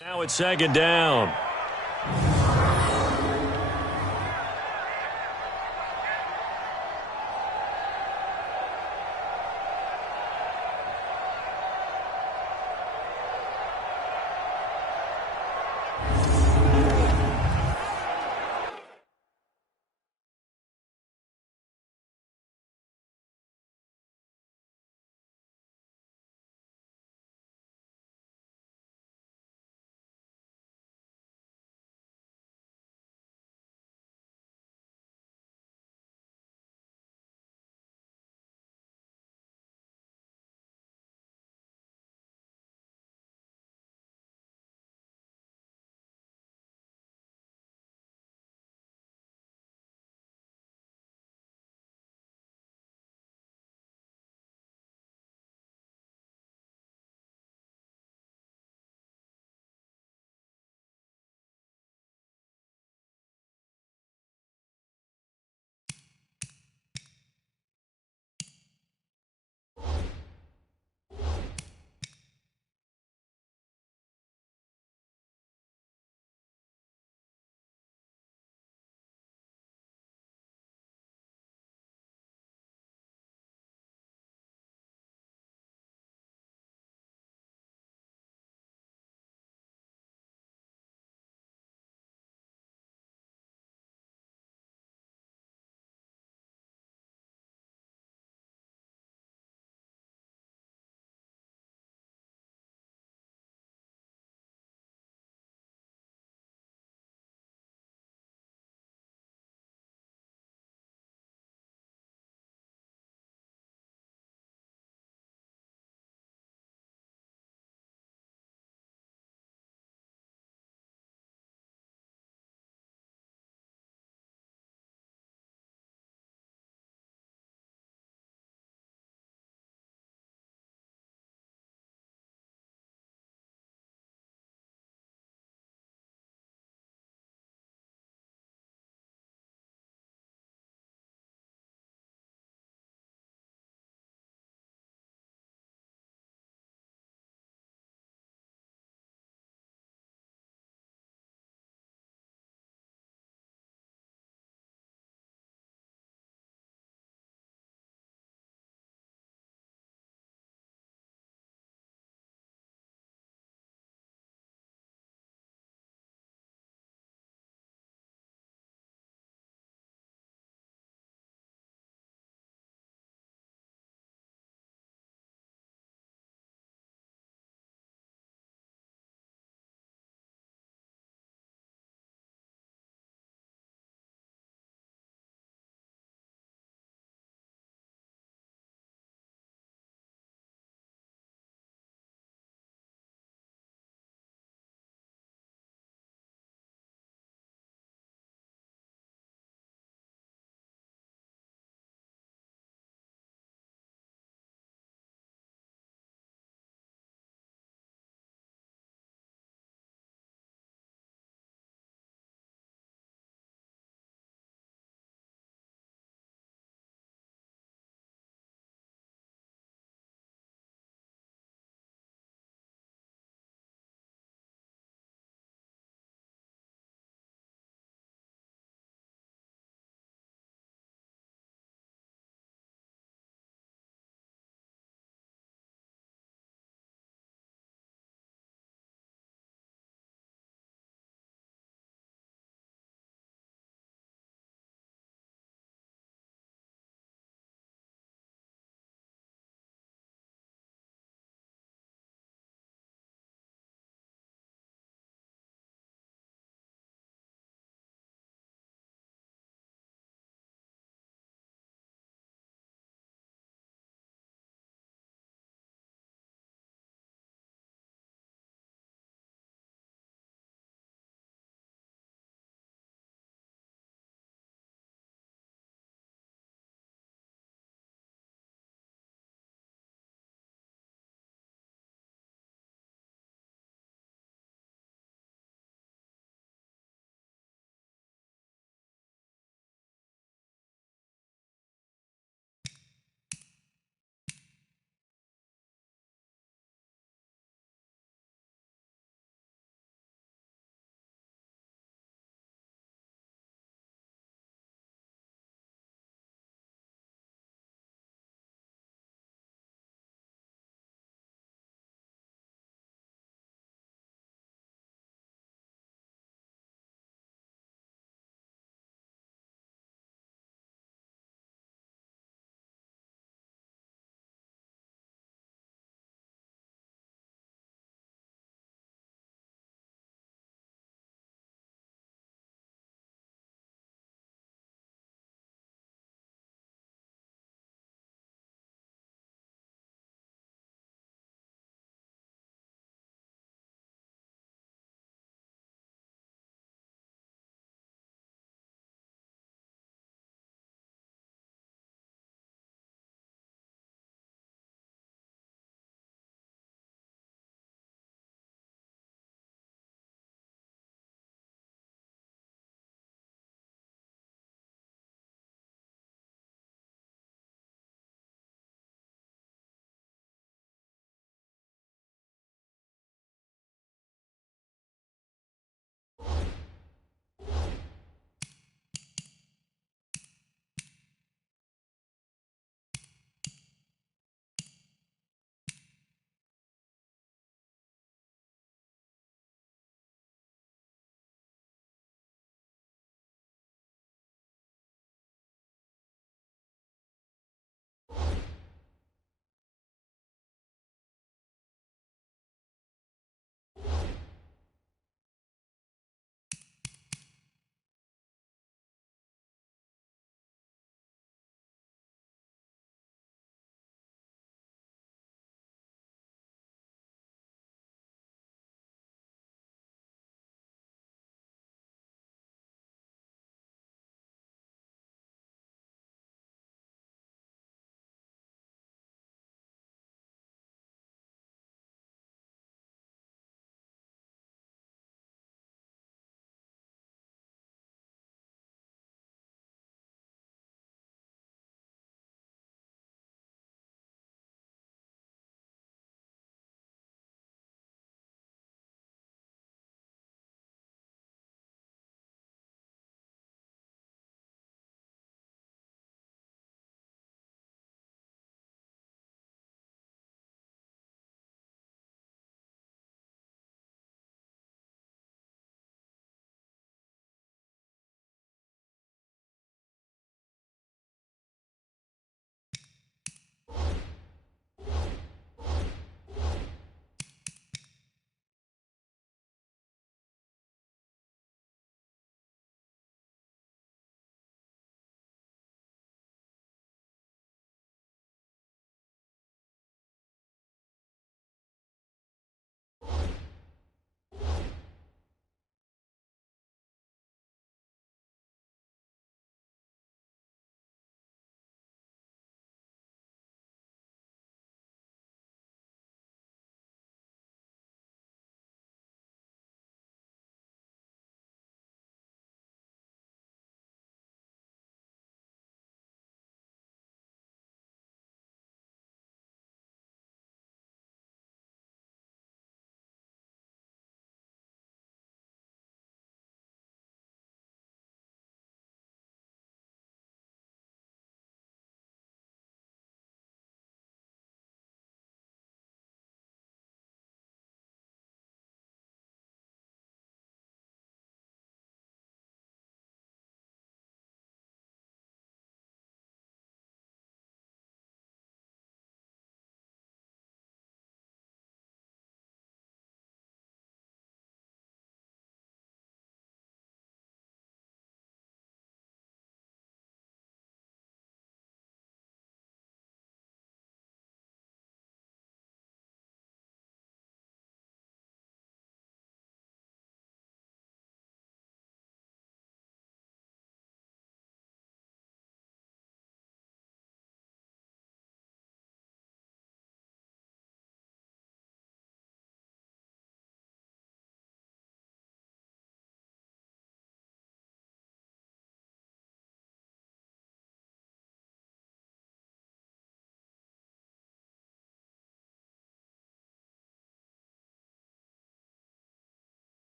Now it's second down.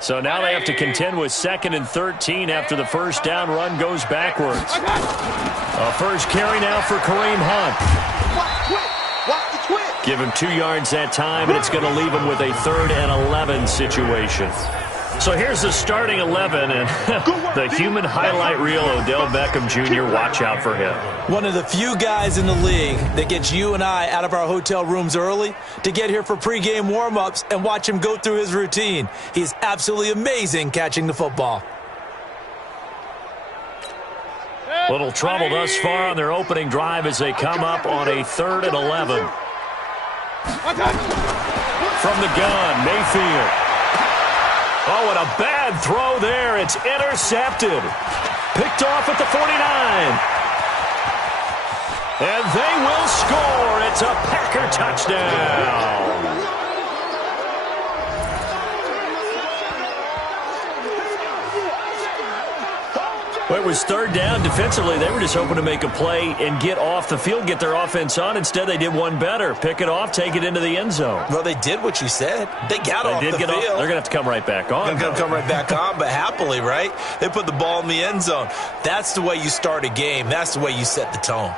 So now they have to contend with 2nd and 13 after the first down run goes backwards. A first carry now for Kareem Hunt. Give him 2 yards that time, and it's going to leave him with a 3rd and 11 situation. So here's the starting 11, and the human highlight reel, Odell Beckham Jr., watch out for him. One of the few guys in the league that gets you and I out of our hotel rooms early to get here for pregame warm-ups and watch him go through his routine. He's absolutely amazing catching the football. Little trouble thus far on their opening drive as they come up on a 3rd and 11. From the gun, Mayfield. Oh, and a bad throw there. It's intercepted. Picked off at the 49. And they will score. It's a Packer touchdown. Well, it was 3rd down. Defensively, they were just hoping to make a play and get off the field, get their offense on. Instead, they did one better. Pick it off, take it into the end zone. Well, they did what you said. They got off the field. They're going to have to come right back on. They're going to come right back on, but happily, right? They put the ball in the end zone. That's the way you start a game. That's the way you set the tone.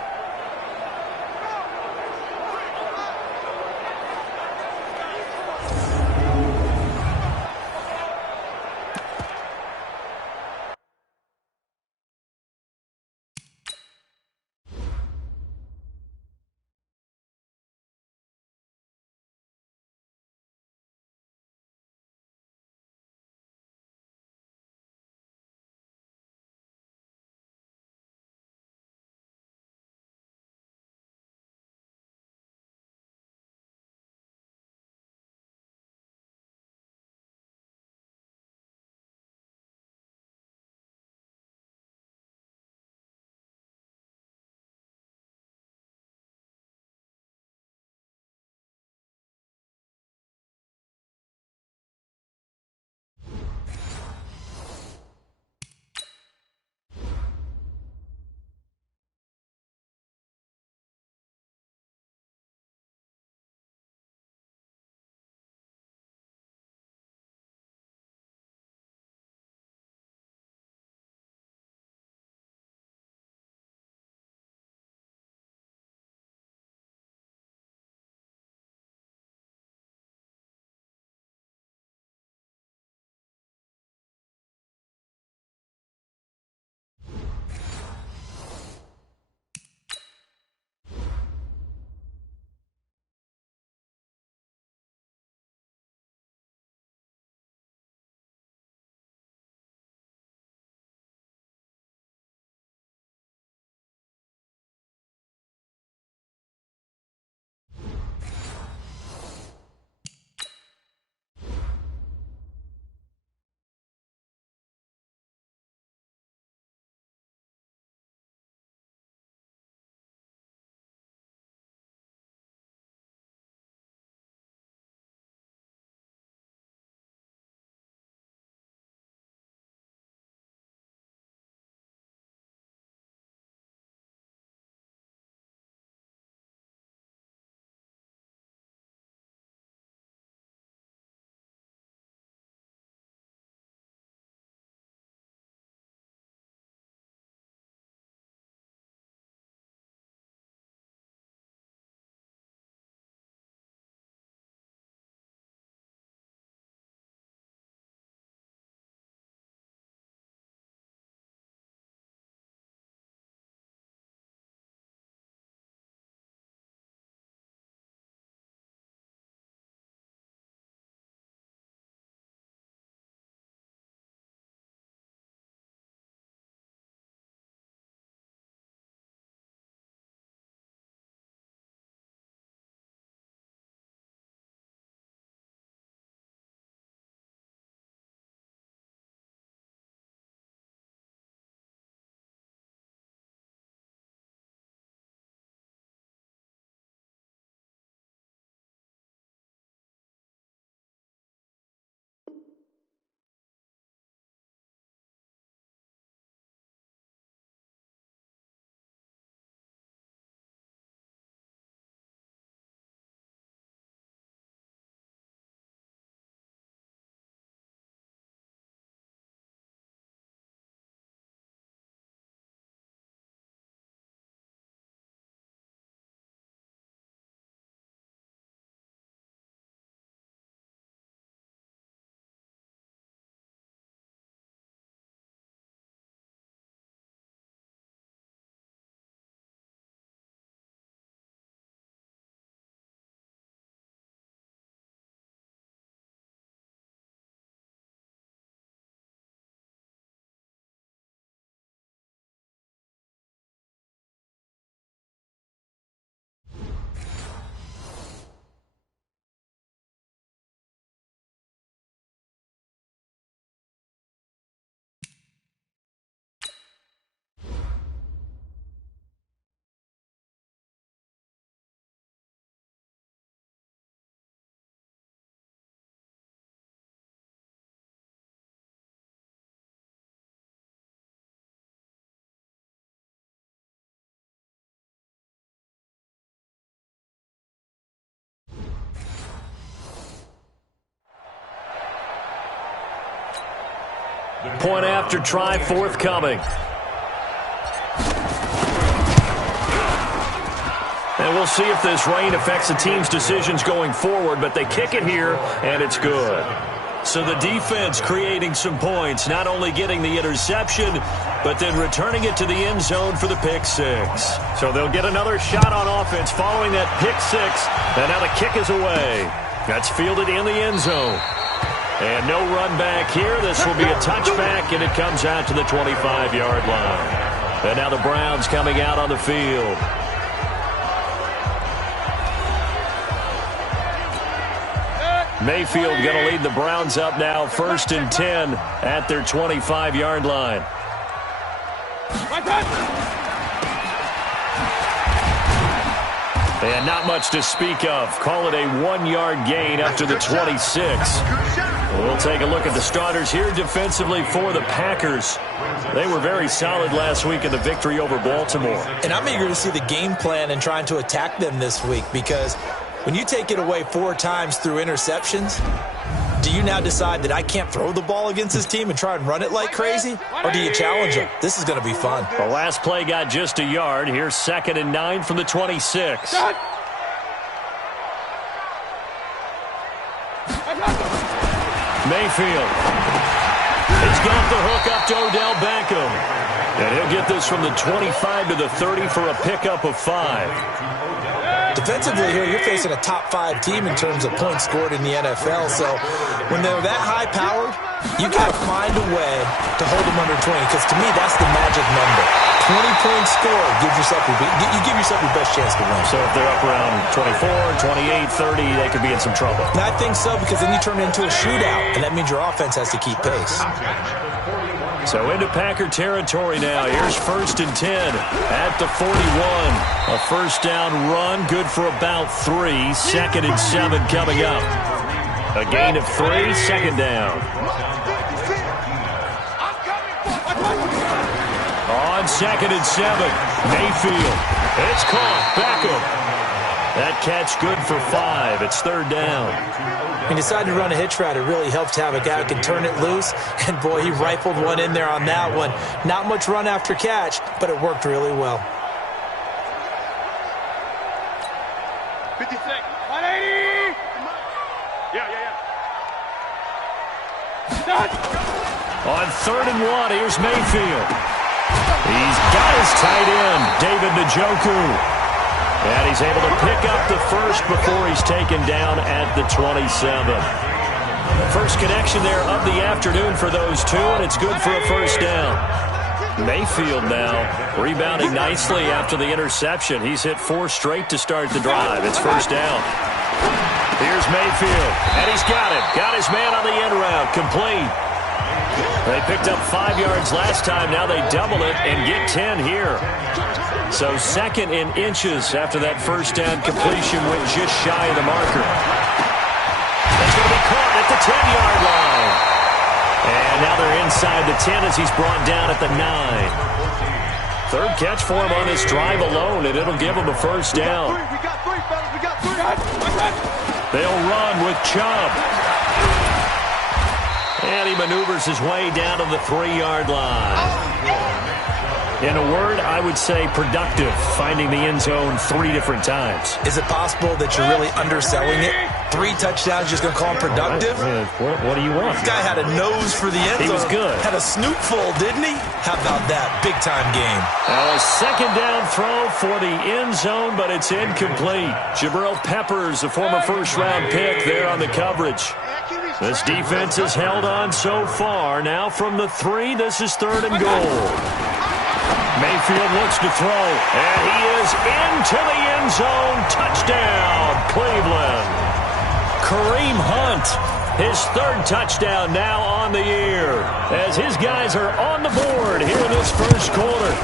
Point after try forthcoming. And we'll see if this rain affects the team's decisions going forward, but they kick it here, and it's good. So the defense creating some points, not only getting the interception, but then returning it to the end zone for the pick six. So they'll get another shot on offense following that pick six, and now the kick is away. That's fielded in the end zone. And no run back here. This will be a touchback, and it comes out to the 25-yard line. And now the Browns coming out on the field. Mayfield going to lead the Browns up now, 1st and 10 at their 25-yard line. And not much to speak of. Call it a 1-yard gain up to the 26. We'll take a look at the starters here defensively for the Packers. They were very solid last week in the victory over Baltimore. And I'm eager to see the game plan and trying to attack them this week, because when you take it away 4 times through interceptions, do you now decide that I can't throw the ball against this team and try and run it like crazy? Or do you challenge them? This is going to be fun. The last play got just a yard. Here's 2nd and 9 from the 26. Mayfield. He's got the hook up to Odell Beckham. And he'll get this from the 25 to the 30 for a pickup of 5. Defensively here, you're facing a top 5 team in terms of points scored in the NFL. So when they're that high-powered, you got to find a way to hold them under 20, because to me, that's the magic number. 20 points scored, you give yourself your best chance to win. So if they're up around 24, 28, 30, they could be in some trouble. And I think so, because then you turn it into a shootout, and that means your offense has to keep pace. So into Packer territory now. Here's 1st and 10 at the 41. A first down run, good for about 3. 2nd and 7 coming up. A gain of 3, 2nd down. On 2nd and 7, Mayfield. It's caught. Beckham. That catch good for 5. It's 3rd down. He decided to run a hitch route. It really helps to have a guy who can turn it loose. And, boy, he rifled one in there on that one. Not much run after catch, but it worked really well. 56. 180. On 3rd and 1, here's Mayfield. He's got his tight end, David Njoku. And he's able to pick up the first before he's taken down at the 27. First connection there of the afternoon for those two, and it's good for a first down. Mayfield now rebounding nicely after the interception. He's hit 4 straight to start the drive. It's first down. Here's Mayfield, and he's got it. Got his man on the end route, complete. They picked up 5 yards last time. Now they double it and get 10 here. So 2nd in inches after that first down completion went just shy of the marker. It's going to be caught at the 10-yard line. And now they're inside the 10 as he's brought down at the 9. 3rd catch for him on this drive alone, and it'll give him a first down. We got 3, fellas. We got 3. They'll run with Chubb. And he maneuvers his way down to the 3-yard line. In a word, I would say productive, finding the end zone 3 different times. Is it possible that you're really underselling it? 3 touchdowns, just going to call him productive? What do you want? This guy had a nose for the end zone. He was good. Had a snootful, didn't he? How about that? Big-time game. A 2nd down throw for the end zone, but it's incomplete. Jabril Peppers, a former first-round pick, there on the coverage. This defense has held on so far. Now from the 3, this is 3rd and goal. Mayfield looks to throw, and he is into the end zone. Touchdown, Cleveland. Kareem Hunt, his 3rd touchdown now on the year, as his guys are on the board here in this first quarter.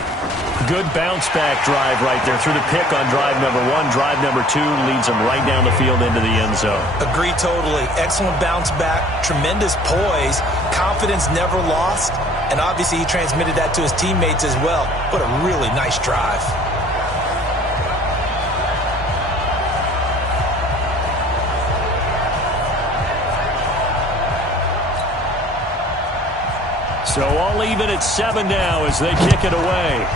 Good bounce-back drive right there through the pick on drive number 1. Drive number 2 leads them right down the field into the end zone. Agree totally. Excellent bounce-back, tremendous poise, confidence never lost, and obviously he transmitted that to his teammates as well. What a really nice drive. So all even at 7 now as they kick it away.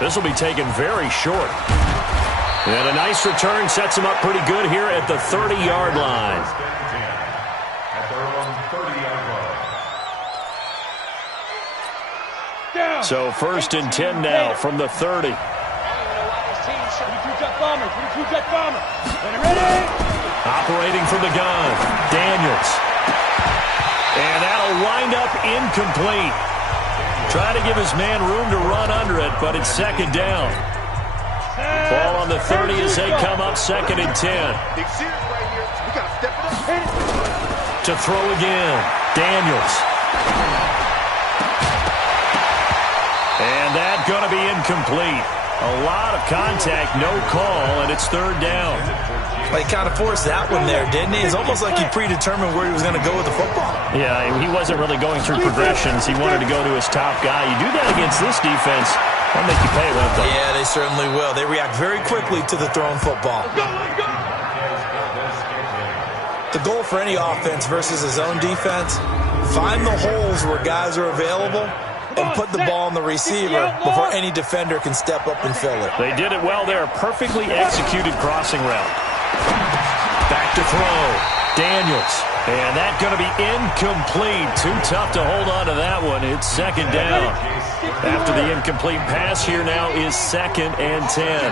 This will be taken very short. And a nice return sets them up pretty good here at the 30-yard line. So 1st and 10 now from the 30. Operating from the gun, Daniels. And that'll wind up incomplete. Try to give his man room to run under it, but it's 2nd down. Ball on the 30 as they come up 2nd and 10. To throw again, Daniels. And that's going to be incomplete. A lot of contact, no call, and it's 3rd down. Well, he kind of forced that one there, didn't he? It's almost like he predetermined where he was going to go with the football. Yeah, he wasn't really going through progressions. He wanted to go to his top guy. You do that against this defense, they'll make you pay, won't they? Yeah, they certainly will. They react very quickly to the thrown football. The goal for any offense versus his own defense, find the holes where guys are available and put the ball on the receiver before any defender can step up and fill it. They did it well there. A perfectly executed crossing route. Back to throw. Daniels. And that's going to be incomplete. Too tough to hold on to that one. It's 2nd down. After the incomplete pass, here now is 2nd and 10.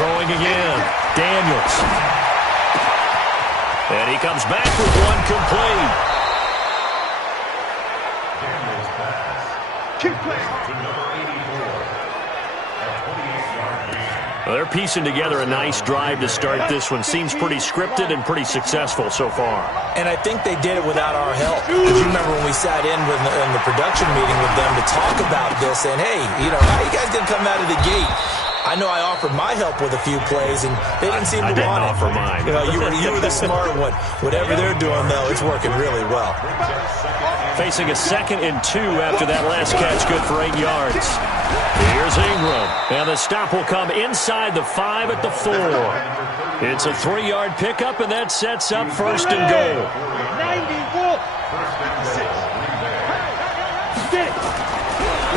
Throwing again. Daniels. And he comes back with one complete. Well, they're piecing together a nice drive to start this one. Seems pretty scripted and pretty successful so far. And I think they did it without our help. Because you remember when we sat in the production meeting with them to talk about this, and hey, how you guys going to come out of the gate? I know I offered my help with a few plays, and they didn't seem to want it. I didn't offer mine. You were the smart one. Whatever they're doing, though, it's working really well. Facing a 2nd and 2 after that last catch, good for 8 yards. Here's Ingram, and the stop will come inside the 5 at the 4. It's a 3-yard pickup, and that sets up 1st and goal.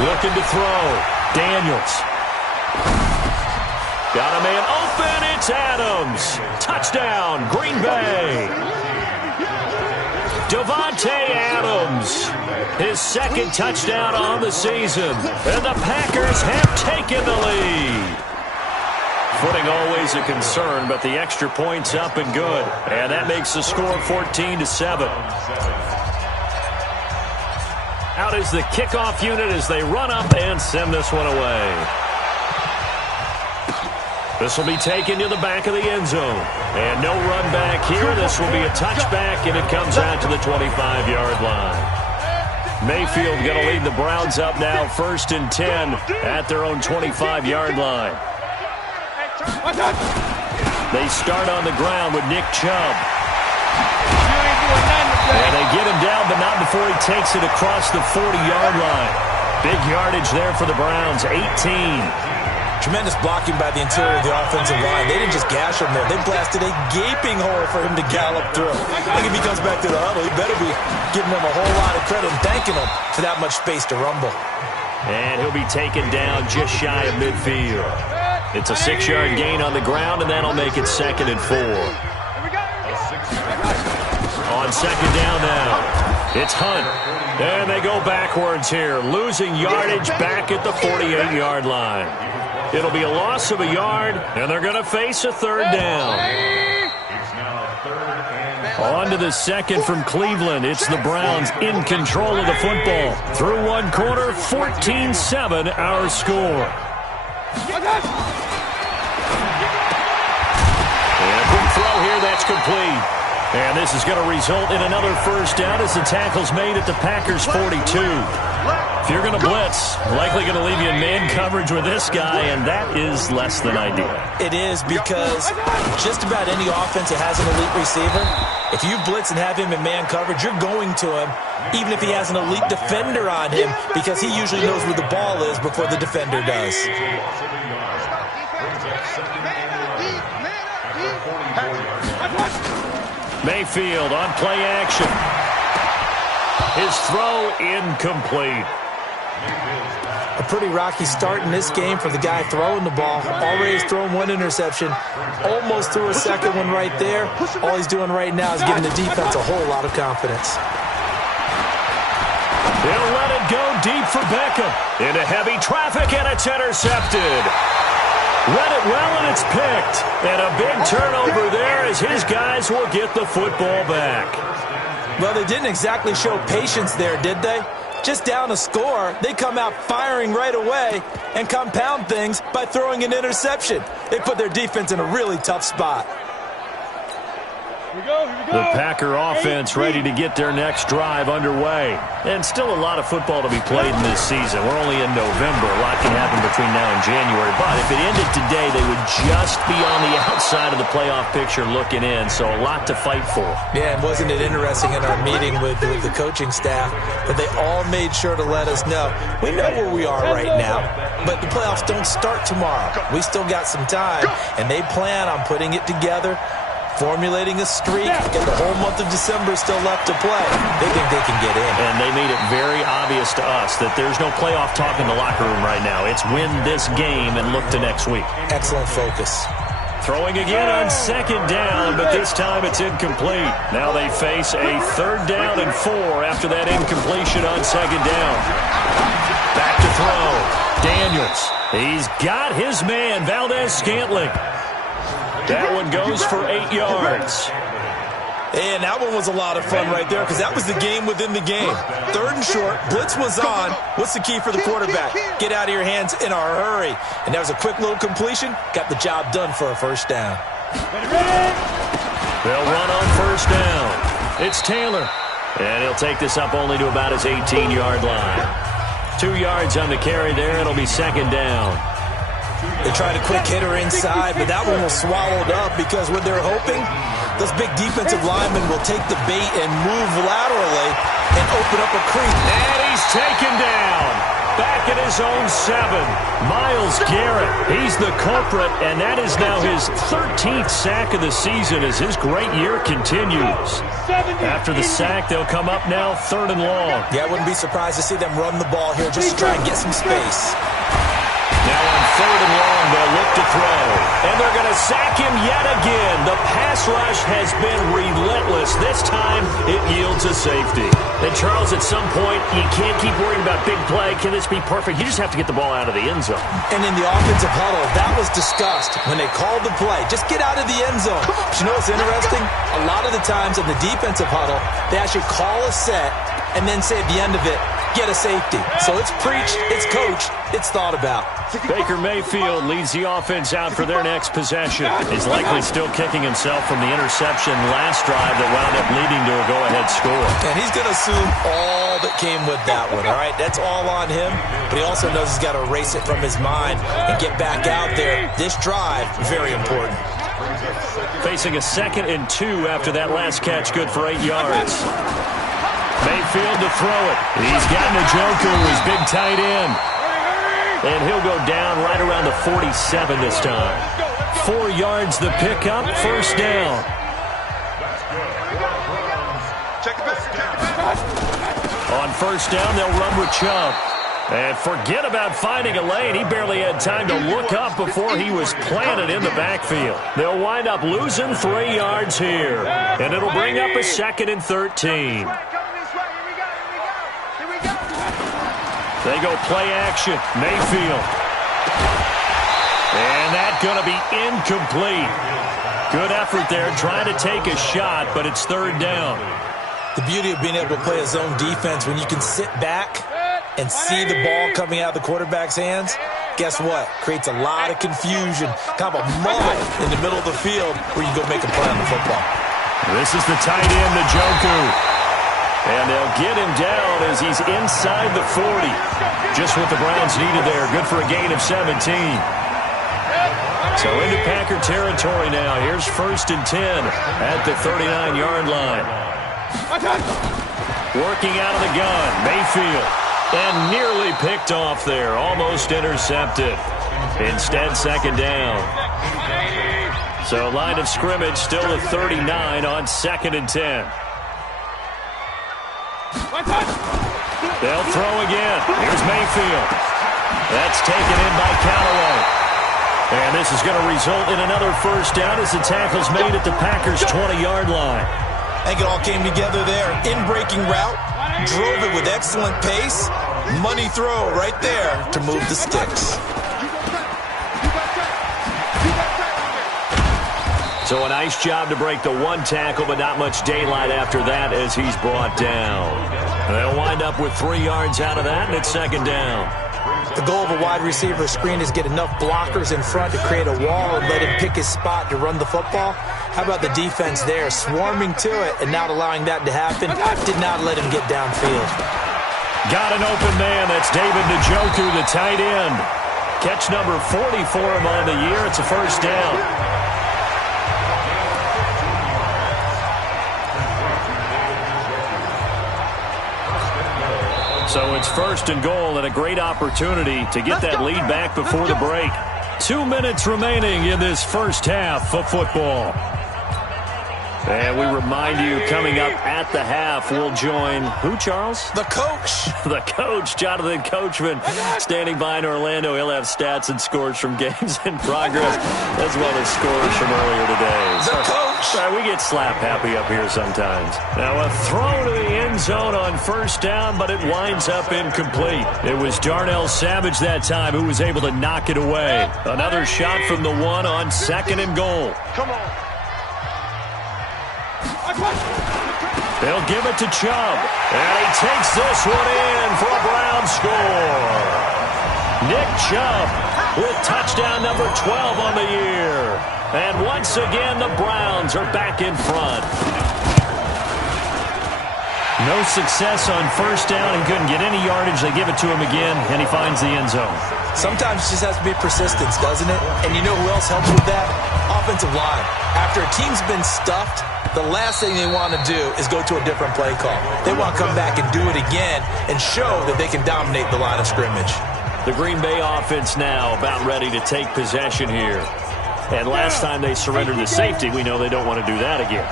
Looking to throw. Daniels. Got a man open. It's Adams. Touchdown, Green Bay. Davante Adams, his 2nd touchdown on the season. And the Packers have taken the lead. Footing always a concern, but the extra point's up and good. And that makes the score 14-7. Out is the kickoff unit as they run up and send this one away. This will be taken to the back of the end zone. And no run back here. This will be a touchback, and it comes out to the 25-yard line. Mayfield going to lead the Browns up now, 1st and 10 at their own 25-yard line. They start on the ground with Nick Chubb. And they get him down, but not before he takes it across the 40-yard line. Big yardage there for the Browns, 18. Tremendous blocking by the interior of the offensive line. They didn't just gash him there. They blasted a gaping hole for him to gallop through. I think if he comes back to the huddle, he better be giving them a whole lot of credit and thanking them for that much space to rumble. And he'll be taken down just shy of midfield. It's a 6-yard gain on the ground, and that'll make it 2nd and 4. On 2nd down now, it's Hunt. And they go backwards here, losing yardage back at the 48-yard line. It'll be a loss of a yard, and they're going to face a 3rd down. On to the 2nd from Cleveland. It's the Browns in control of the football. Through one quarter, 14-7 our score. And a quick throw here, that's complete. And this is going to result in another 1st down as the tackle's made at the Packers' 42. If you're going to blitz, likely going to leave you in man coverage with this guy, and that is less than ideal. It is, because just about any offense that has an elite receiver, if you blitz and have him in man coverage, you're going to him, even if he has an elite defender on him, because he usually knows where the ball is before the defender does. Mayfield on play action. His throw incomplete. A pretty rocky start in this game for the guy throwing the ball. Already has thrown one interception. Almost threw a second one right there. All he's doing right now is giving the defense a whole lot of confidence. He'll let it go deep for Beckham. Into heavy traffic, and it's intercepted. Read it well, and it's picked. And a big turnover there as his guys will get the football back. Well, they didn't exactly show patience there, did they? Just down a score, they come out firing right away and compound things by throwing an interception. They put their defense in a really tough spot. Here we go. The Packer offense ready to get their next drive underway. And still a lot of football to be played in this season. We're only in November. A lot can happen between now and January. But if it ended today, they would just be on the outside of the playoff picture looking in. So a lot to fight for. Yeah, and wasn't it interesting in our meeting with the coaching staff that they all made sure to let us know, we know where we are right now, but the playoffs don't start tomorrow. We still got some time, and they plan on putting it together, formulating a streak, and the whole month of December still left to play. They think they can get in. And they made it very obvious to us that there's no playoff talk in the locker room right now. It's win this game and look to next week. Excellent focus. Throwing again on second down, but this time it's incomplete. Now they face a 3rd down and 4 after that incompletion on second down. Back to throw. Daniels. He's got his man, Valdez-Scantling. That one goes for 8 yards. And that one was a lot of fun right there because that was the game within the game. 3rd and short, blitz was on. What's the key for the quarterback? Get out of your hands in a hurry. And that was a quick little completion. Got the job done for a 1st down. They'll run on 1st down. It's Taylor. And he'll take this up only to about his 18-yard line. 2 yards on the carry there. It'll be 2nd down. They tried a quick hitter inside, but that one was swallowed up because what they're hoping, those big defensive linemen will take the bait and move laterally and open up a creek. And he's taken down. Back at his own 7. Myles Garrett, he's the culprit, and that is now his 13th sack of the season as his great year continues. After the sack, they'll come up now 3rd and long. Yeah, I wouldn't be surprised to see them run the ball here just to try and get some space. Now on 3rd and long, they'll look to throw. And they're going to sack him yet again. The pass rush has been relentless. This time, it yields a safety. And Charles, at some point, you can't keep worrying about big play. Can this be perfect? You just have to get the ball out of the end zone. And in the offensive huddle, that was discussed when they called the play. Just get out of the end zone. But you know what's interesting? A lot of the times in the defensive huddle, they actually call a set and then say at the end of it, get a safety. So it's preached, it's coached, it's thought about. Baker Mayfield leads the offense out for their next possession. He's likely still kicking himself from the interception last drive that wound up leading to a go-ahead score. And he's going to assume all that came with that one, all right? That's all on him, but he also knows he's got to erase it from his mind and get back out there. This drive, very important. Facing a 2nd and 2 after that last catch, good for 8 yards. Mayfield to throw it. He's got Njoku, his big tight end. And he'll go down right around the 47 this time. 4 yards the pickup, 1st down. On 1st down, they'll run with Chubb. And forget about finding a lane. He barely had time to look up before he was planted in the backfield. They'll wind up losing 3 yards here. And it'll bring up a 2nd and 13. They go play action. Mayfield. And that's going to be incomplete. Good effort there trying to take a shot, but it's 3rd down. The beauty of being able to play a zone defense when you can sit back and see the ball coming out of the quarterback's hands, guess what? Creates a lot of confusion, kind of a mullet in the middle of the field where you go make a play on the football. This is the tight end, Njoku. And they'll get him down as he's inside the 40. Just what the Browns needed there. Good for a gain of 17. So into Packer territory now. Here's 1st and 10 at the 39-yard line. Working out of the gun, Mayfield. And nearly picked off there. Almost intercepted. Instead, 2nd down. So line of scrimmage still at 39 on 2nd and 10. They'll throw again. Here's Mayfield. That's taken in by Callaway. And this is going to result in another first down as the tackle's made at the Packers' 20-yard line. I think it all came together there. In-breaking route, drove it with excellent pace. Money throw right there to move the sticks. So a nice job to break the one tackle, but not much daylight after that as he's brought down. They'll wind up with 3 yards out of that, and it's 2nd down. The goal of a wide receiver screen is get enough blockers in front to create a wall and let him pick his spot to run the football. How about the defense there, swarming to it and not allowing that to happen? Did not let him get downfield. Got an open man. That's David Njoku, the tight end. Catch number 40 for him on the year. It's a first down. So it's 1st and goal and a great opportunity to get that lead back before the break. 2 minutes remaining in this first half of football. And we remind you, coming up at the half, we'll join who, Charles? The coach. The coach, Jonathan Coachman, standing by in Orlando. He'll have stats and scores from games in progress, as well as scores from earlier today. The coach. Sorry, we get slap happy up here sometimes. Now a throw to the end zone on first down, but it winds up incomplete. It was Darnell Savage that time who was able to knock it away. Another shot from the one on 2nd and goal. Come on. They'll give it to Chubb. And he takes this one in for a Brown score. Nick Chubb with touchdown number 12 on the year. And once again, the Browns are back in front. No success on first down. He couldn't get any yardage. They give it to him again, and he finds the end zone. Sometimes it just has to be persistence, doesn't it? And you know who else helps with that? Offensive line. After a team's been stuffed, the last thing they want to do is go to a different play call. They want to come back and do it again and show that they can dominate the line of scrimmage. The Green Bay offense now about ready to take possession here. And last time they surrendered the safety, we know they don't want to do that again.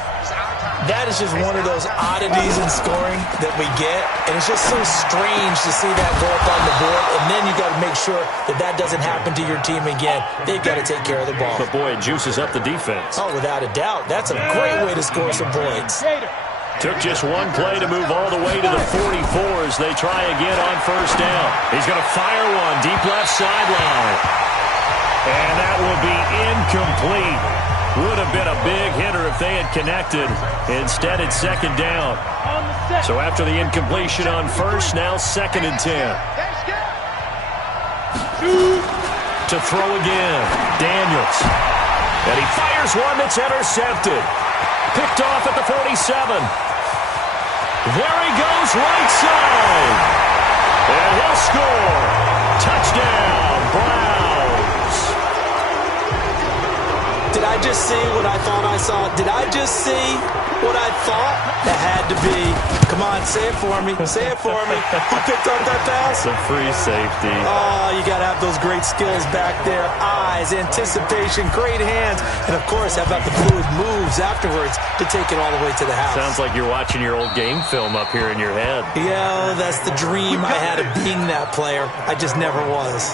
That is just one of those oddities in scoring that we get, and it's just so strange to see that go up on the board, and then you got to make sure that that doesn't happen to your team again. They've got to take care of the ball. But boy, it juices up the defense. Oh, without a doubt. That's a great way to score some points. Took just one play to move all the way to the 44 as they try again on first down. He's going to fire one deep left sideline. And that will be incomplete. Would have been a big hitter if they had connected. Instead, it's 2nd down. So after the incompletion on first, now 2nd and 10. To throw again, Daniels. And he fires one that's intercepted. Picked off at the 47. There he goes, right side. And he'll score. Touchdown, Browns. Did I just see what I thought I saw? Did I just see what I thought? That had to be. Come on, say it for me. Say it for me. Who picked up that pass? The free safety. Oh, you got to have those great skills back there. Eyes, anticipation, great hands. And, of course, how about the fluid moves afterwards to take it all the way to the house? Sounds like you're watching your old game film up here in your head. Yeah, that's the dream I had of being that player. I just never was.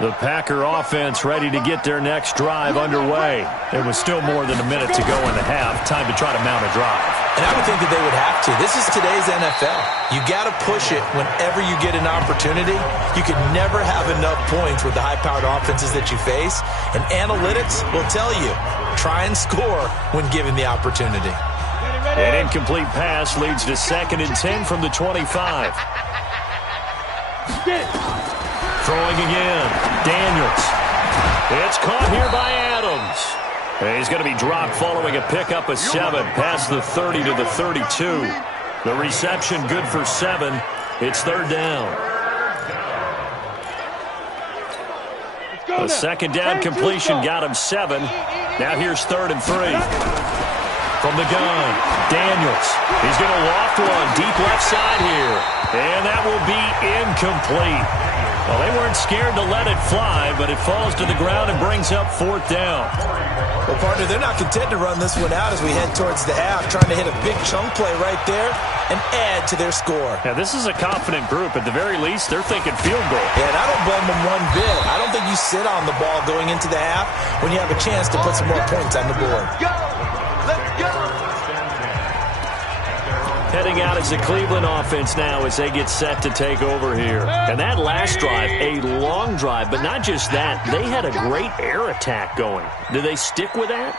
The Packer offense ready to get their next drive underway. It was still more than a minute to go in the half. Time to try to mount a drive. And I would think that they would have to. This is today's NFL. You got to push it whenever you get an opportunity. You can never have enough points with the high-powered offenses that you face. And analytics will tell you, try and score when given the opportunity. An incomplete pass leads to 2nd and 10 from the 25. Throwing again, Daniels. It's caught here by Adams. And he's going to be dropped following a pickup of 7 past the 30 to the 32. The reception good for 7. It's 3rd down. The 2nd down completion got him 7. Now here's 3rd and 3. From the gun, Daniels. He's going to loft one deep left side here. And that will be incomplete. Well, they weren't scared to let it fly, but it falls to the ground and brings up 4th down. Well, partner, they're not content to run this one out as we head towards the half, trying to hit a big chunk play right there and add to their score. Now, this is a confident group. At the very least, they're thinking field goal. Yeah, and I don't blame them one bit. I don't think you sit on the ball going into the half when you have a chance to put some more points on the board. Let's go! Heading out is the Cleveland offense now as they get set to take over here. And that last drive, a long drive, but not just that. They had a great air attack going. Do they stick with that?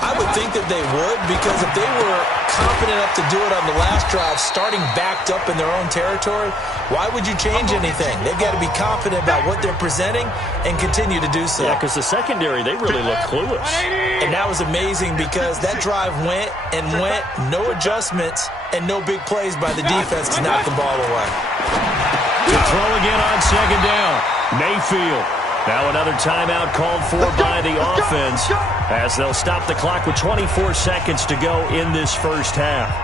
I would think that they would, because if they were confident enough to do it on the last drive, starting backed up in their own territory, why would you change anything? They've got to be confident about what they're presenting and continue to do so. Yeah, because the secondary, they really look clueless. And that was amazing because that drive went and went, no adjustments, and no big plays by the defense to knock the ball away. To throw again on 2nd down, Mayfield. Now another timeout called for by the offense as they'll stop the clock with 24 seconds to go in this first half.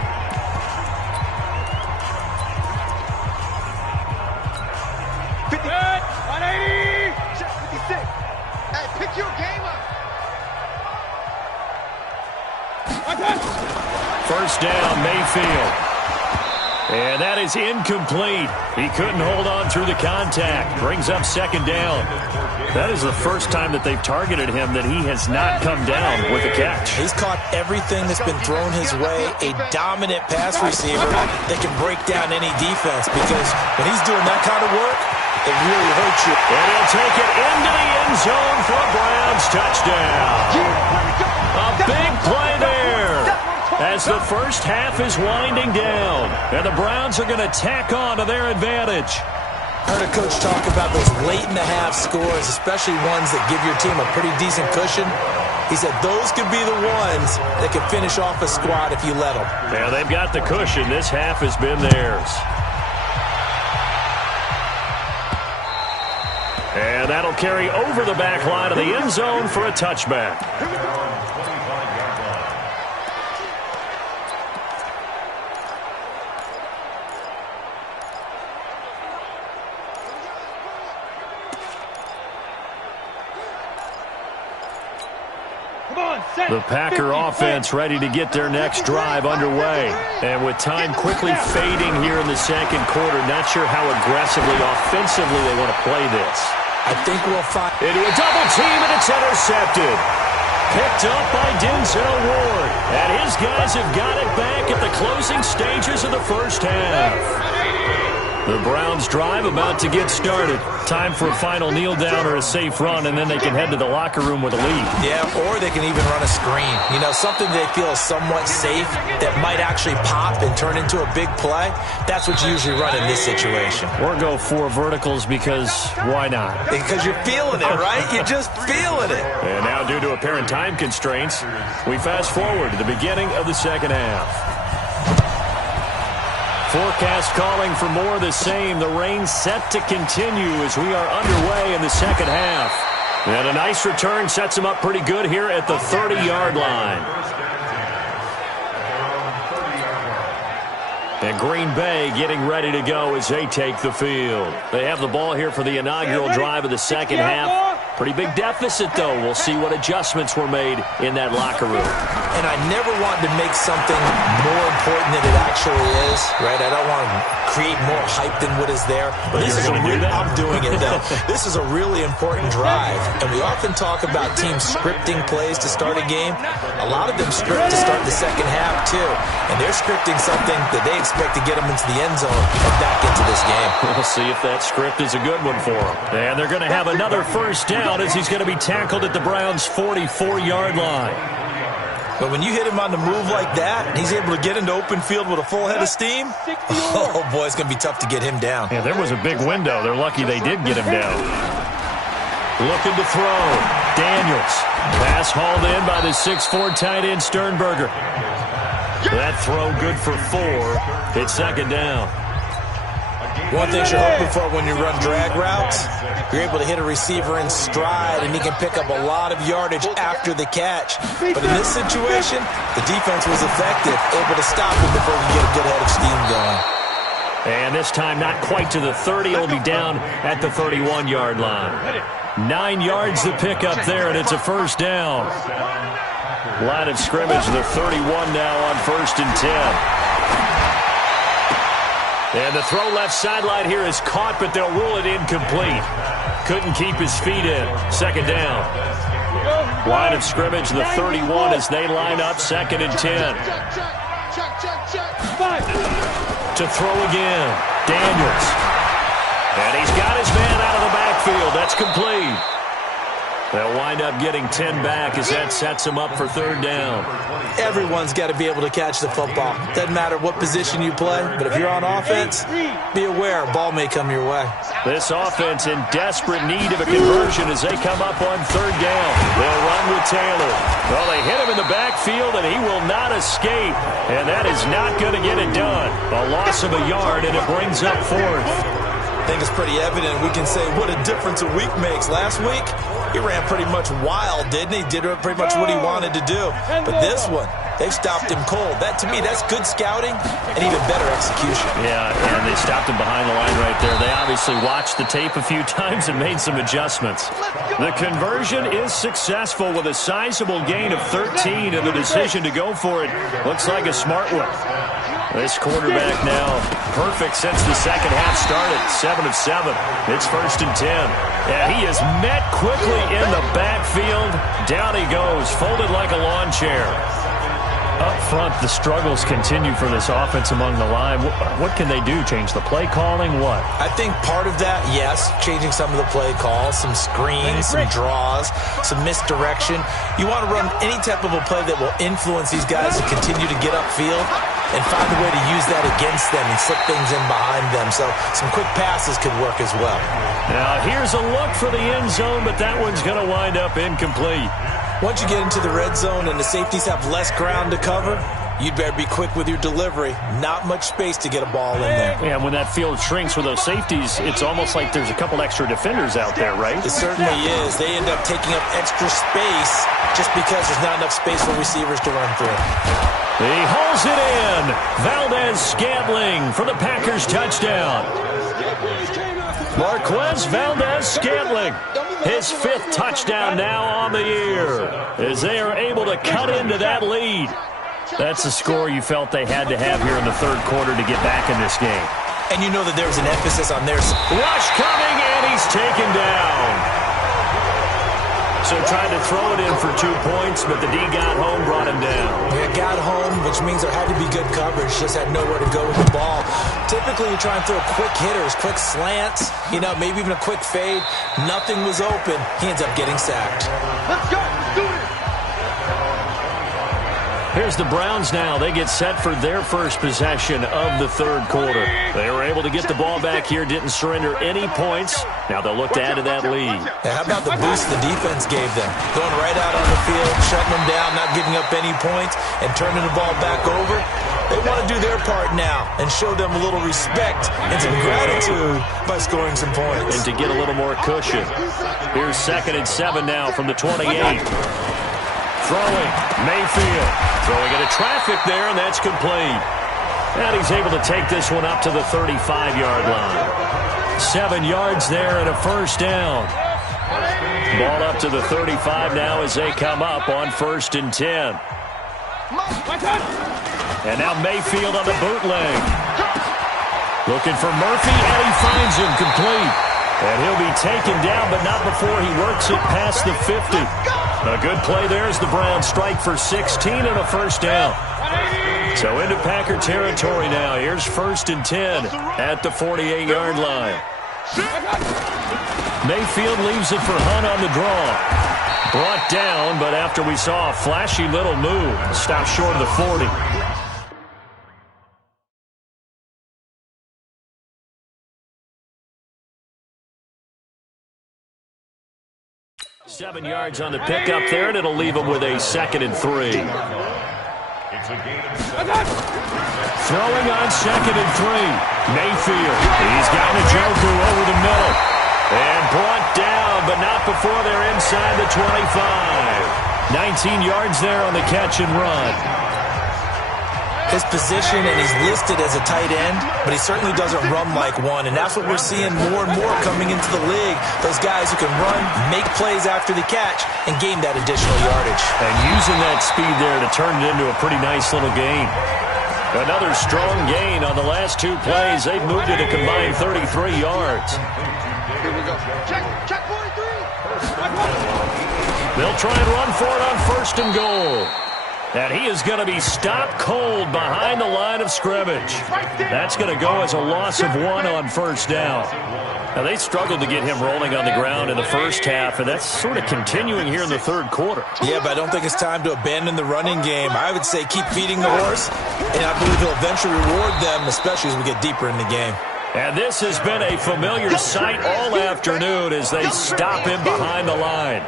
First down, Mayfield. And that is incomplete. He couldn't hold on through the contact. Brings up 2nd down. That is the first time that they've targeted him that he has not come down with a catch. He's caught everything that's been thrown his way. A dominant pass receiver that can break down any defense, because when he's doing that kind of work, it really hurts you. And he'll take it into the end zone for a Browns touchdown. A big play there as the first half is winding down. And the Browns are going to tack on to their advantage. I heard a coach talk about those late-in-the-half scores, especially ones that give your team a pretty decent cushion. He said those could be the ones that could finish off a squad if you let them. Yeah, they've got the cushion. This half has been theirs. And that'll carry over the back line of the end zone for a touchback. The Packer offense ready to get their next drive underway. And with time quickly fading here in the second quarter, not sure how aggressively, offensively they want to play this. I think we'll find into a double team, and it's intercepted. Picked up by Denzel Ward. And his guys have got it back at the closing stages of the first half. The Browns drive about to get started. Time for a final kneel down or a safe run, and then they can head to the locker room with a lead. Yeah, or they can even run a screen. You know, something they feel is somewhat safe that might actually pop and turn into a big play. That's what you usually run in this situation. Or go 4 verticals because why not? Because you're feeling it, right? You're just feeling it. And now, due to apparent time constraints, we fast forward to the beginning of the second half. Forecast calling for more of the same. The rain set to continue as we are underway in the second half. And a nice return sets them up pretty good here at the 30-yard line. And Green Bay getting ready to go as they take the field. They have the ball here for the inaugural drive of the second half. Pretty big deficit, though. We'll see what adjustments were made in that locker room. And I never want to make something more important than it actually is, right? I don't want to create more hype than what is there. But this is I'm doing it, though. This is a really important drive. And we often talk about teams scripting plays to start a game. A lot of them script to start the second half, too. And they're scripting something that they expect to get them into the end zone and back into this game. We'll see if that script is a good one for them. And they're going to have another first down as he's going to be tackled at the Browns' 44-yard line. But when you hit him on the move like that, and he's able to get into open field with a full head of steam, oh, boy, it's going to be tough to get him down. Yeah, there was a big window. They're lucky they did get him down. Looking to throw. Daniels. Pass hauled in by the 6'4" tight end Sternberger. That throw good for 4. It's second down. One thing you're hoping for when you run drag routes, you're able to hit a receiver in stride, and he can pick up a lot of yardage after the catch. But in this situation, the defense was effective, able to stop him before he get a good head of steam going. And this time not quite to the 30. It'll be down at the 31-yard line. 9 yards to pick up there, and it's a first down. Line of scrimmage, the 31 now on 1st and 10. And the throw left sideline here is caught, but they'll rule it incomplete. Couldn't keep his feet in. Second down. Line of scrimmage, the 31 as they line up, 2nd and 10. To throw again, Daniels. And he's got his man out of the backfield. That's complete. They'll wind up getting 10 back as that sets them up for 3rd down. Everyone's got to be able to catch the football. Doesn't matter what position you play, but if you're on offense, be aware a ball may come your way. This offense in desperate need of a conversion as they come up on 3rd down. They'll run with Taylor. Well, they hit him in the backfield, and he will not escape. And that is not going to get it done. A loss of a yard, and it brings up 4th. I think it's pretty evident. We can say what a difference a week makes. Last week, he ran pretty much wild, didn't he? Did pretty much what he wanted to do. But this one, they stopped him cold. That, to me, that's good scouting and even better execution. Yeah, and they stopped him behind the line right there. They obviously watched the tape a few times and made some adjustments. The conversion is successful with a sizable gain of 13, and the decision to go for it looks like a smart one. This quarterback now perfect since the second half started. 7 of 7. It's 1st and 10. Yeah, he is met quickly in the backfield. Down he goes, folded like a lawn chair. Up front, the struggles continue for this offense among the line. What can they do? Change the play calling? What? I think part of that, yes, changing some of the play calls, some screens, some draws, some misdirection. You want to run any type of a play that will influence these guys to continue to get upfield and find a way to use that against them and slip things in behind them. So some quick passes could work as well. Now here's a look for the end zone, but that one's going to wind up incomplete. Once you get into the red zone and the safeties have less ground to cover, you'd better be quick with your delivery. Not much space to get a ball in there. Yeah, when that field shrinks with those safeties, it's almost like there's a couple extra defenders out there, right? It certainly is. They end up taking up extra space just because there's not enough space for receivers to run through. He hauls it in. Valdez-Scantling for the Packers touchdown. Marquez Valdez-Scantling. His 5th touchdown now on the year as they are able to cut into that lead. That's the score you felt they had to have here in the 3rd quarter to get back in this game. And you know that there's an emphasis on their rush coming, and he's taken down. So tried to throw it in for 2 points, but the D got home, brought him down. Yeah, got home, which means there had to be good coverage. Just had nowhere to go with the ball. Typically, you try and throw quick hitters, quick slants, maybe even a quick fade. Nothing was open. He ends up getting sacked. Let's go. Let's do it. Here's the Browns now. They get set for their first possession of the 3rd quarter. They were able to get the ball back here, didn't surrender any points. Now they'll look to add to that lead. Yeah, how about the boost the defense gave them? Going right out on the field, shutting them down, not giving up any points, and turning the ball back over. They want to do their part now and show them a little respect and some gratitude by scoring some points. And to get a little more cushion. Here's 2nd and 7 now from the 28. Throwing, Mayfield. Throwing into traffic there, and that's complete. And he's able to take this one up to the 35-yard line. 7 yards there and a first down. Ball up to the 35 now as they come up on 1st and 10. And now Mayfield on the bootleg. Looking for Murphy, and he finds him complete. And he'll be taken down, but not before he works it past the 50. A good play there as the Browns strike for 16 and a first down. So into Packer territory now. Here's 1st and 10 at the 48-yard line. Mayfield leaves it for Hunt on the draw. Brought down, but after we saw a flashy little move, stopped short of the 40. Seven yards on the pickup there, and it'll leave him with a 2nd and 3. Throwing on 2nd and 3. Mayfield. He's got Njoku over the middle. And brought down, but not before they're inside the 25. 19 yards there on the catch and run. his position, and he's listed as a tight end, but he certainly doesn't run like one, and that's what we're seeing more and more coming into the league. Those guys who can run, make plays after the catch, and gain that additional yardage. And using that speed there to turn it into a pretty nice little gain. Another strong gain on the last two plays. They've moved it a combined 33 yards. Here we go. Check 43. They'll try and run for it on 1st and goal. And he is going to be stopped cold behind the line of scrimmage. That's going to go as a loss of 1 on 1st down. Now, they struggled to get him rolling on the ground in the first half, and that's sort of continuing here in the 3rd quarter. Yeah, but I don't think it's time to abandon the running game. I would say keep feeding the horse, and I believe he'll eventually reward them, especially as we get deeper in the game. And this has been a familiar sight all afternoon as they stop him behind the line.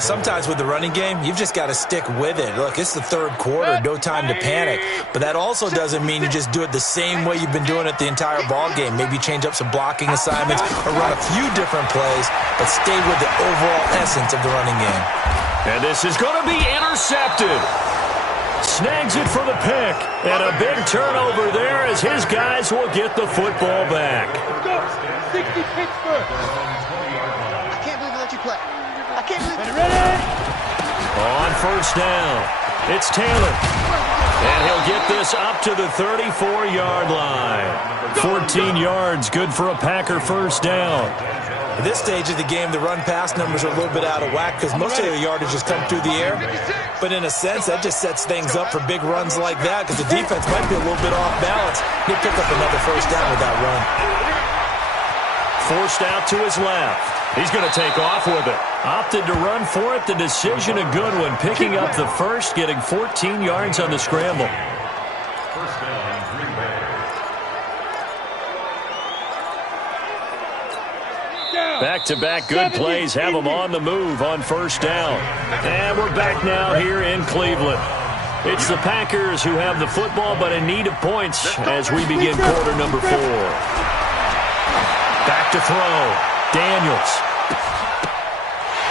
Sometimes with the running game, you've just got to stick with it. Look, it's the 3rd quarter, no time to panic. But that also doesn't mean you just do it the same way you've been doing it the entire ball game. Maybe change up some blocking assignments or run a few different plays, but stay with the overall essence of the running game. And this is going to be intercepted. Snags it for the pick. And a big turnover there as his guys will get the football back. 60 Pittsburgh. I can't believe I let you play. I can't believe On 1st down, it's Taylor. And he'll get this up to the 34-yard line. 14 yards, good for a Packer 1st down. At this stage of the game, the run-pass numbers are a little bit out of whack because most of the yardage has come through the air. But in a sense, that just sets things up for big runs like that because the defense might be a little bit off balance. He'll pick up another 1st down with that run. Forced out to his left. He's going to take off with it. Opted to run for it. The decision a good one. Picking up the 1st, getting 14 yards on the scramble. Back-to-back good plays have them on the move on 1st down. And we're back now here in Cleveland. It's the Packers who have the football but in need of points as we begin quarter number 4. Back to throw. Daniels.